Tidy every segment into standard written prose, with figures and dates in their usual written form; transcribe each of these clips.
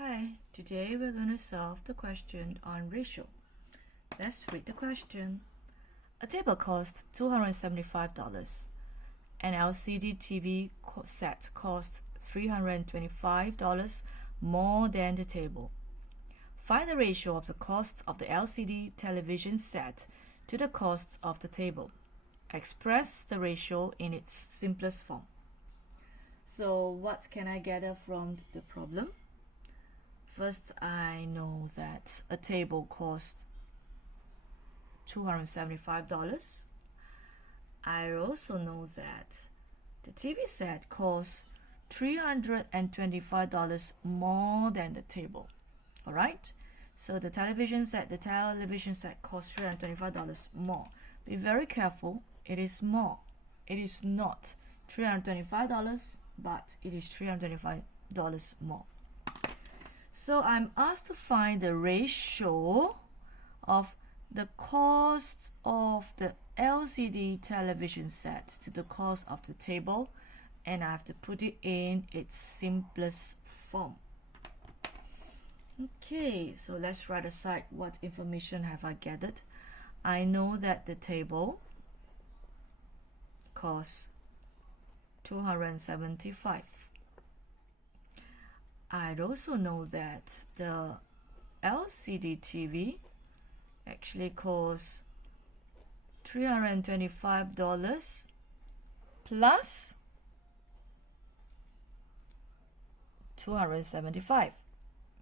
Hi, today we're going to solve the question on ratio. Let's read the question. A table costs $275. An LCD TV set costs $325 more than the table. Find the ratio of the cost of the LCD television set to the cost of the table. Express the ratio in its simplest form. So what can I gather from the problem? First, I know that a table costs $275. I also know that the TV set costs $325 more than the table. Alright? So the television set costs $325 more. Be very careful. It is more. It is not $325, but it is $325 more. So I'm asked to find the ratio of the cost of the LCD television set to the cost of the table, and I have to put it in its simplest form. Okay, so let's write aside what information have I gathered. I know that the table costs $275. I'd also know that the LCD TV actually costs $325 plus $275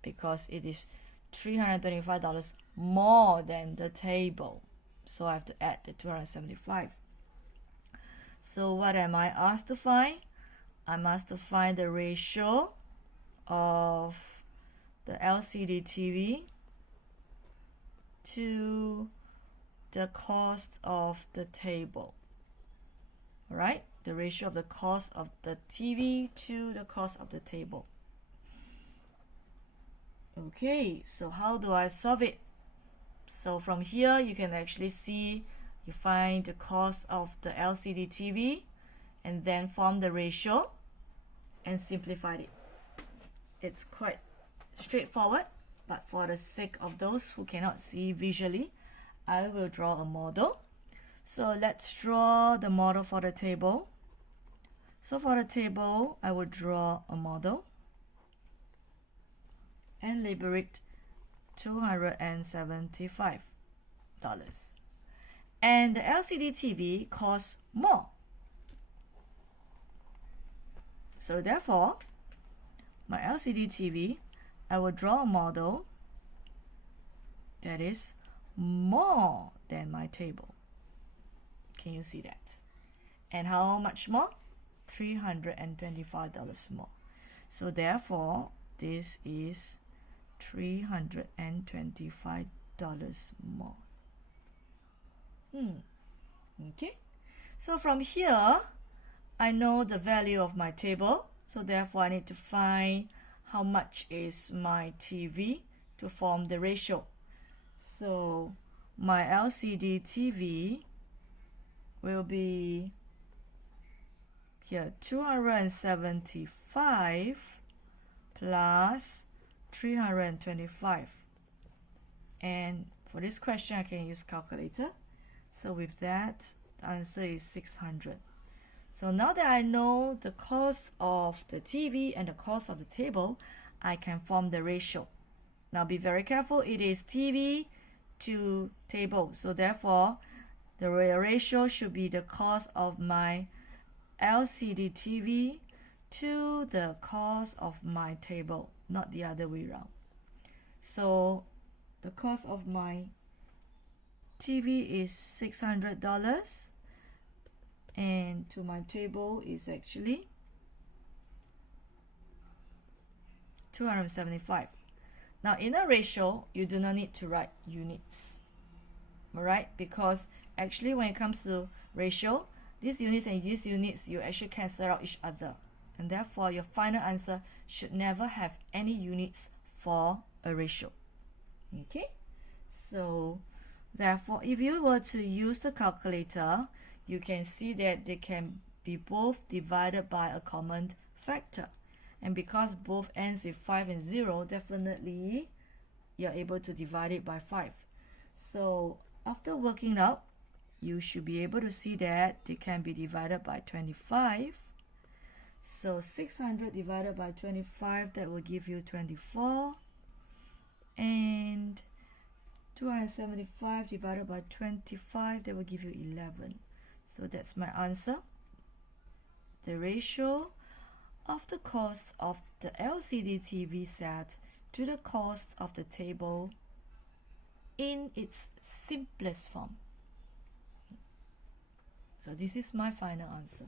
because it is $325 more than the table. So I have to add the $275. So what am I asked to find? I'm asked to find the ratio of the LCD TV to the cost of the table. Alright, the ratio of the cost of the TV to the cost of the table. Okay, so how do I solve it? So from here you can actually see you find the cost of the LCD TV and then form the ratio and simplify it. It's quite straightforward, but for the sake of those who cannot see visually, I will draw a model. So let's draw the model for the table. So for the table, I will draw a model and label it $275. And the LCD TV costs more. So therefore, my LCD TV, I will draw a model that is more than my table. Can you see that? And how much more? $325 more. So therefore, this is $325 more. Okay. So from here, I know the value of my table. So therefore, I need to find how much is my TV to form the ratio. So my LCD TV will be here 275 plus 325. And for this question, I can use calculator. So with that, the answer is 600. So now that I know the cost of the TV and the cost of the table, I can form the ratio. Now be very careful, it is TV to table. So therefore, the ratio should be the cost of my LCD TV to the cost of my table, not the other way around. So the cost of my TV is $600. And to my table is actually 275. Now in a ratio, you do not need to write units, alright? Because actually when it comes to ratio, these units and these units, you actually cancel out each other. And therefore, your final answer should never have any units for a ratio. Okay? So therefore, if you were to use the calculator, you can see that they can be both divided by a common factor. And because both ends with 5 and 0, definitely you're able to divide it by 5. So after working out, you should be able to see that they can be divided by 25. So 600 divided by 25, that will give you 24. And 275 divided by 25, that will give you 11. So that's my answer. The ratio of the cost of the LCD TV set to the cost of the table in its simplest form. So this is my final answer.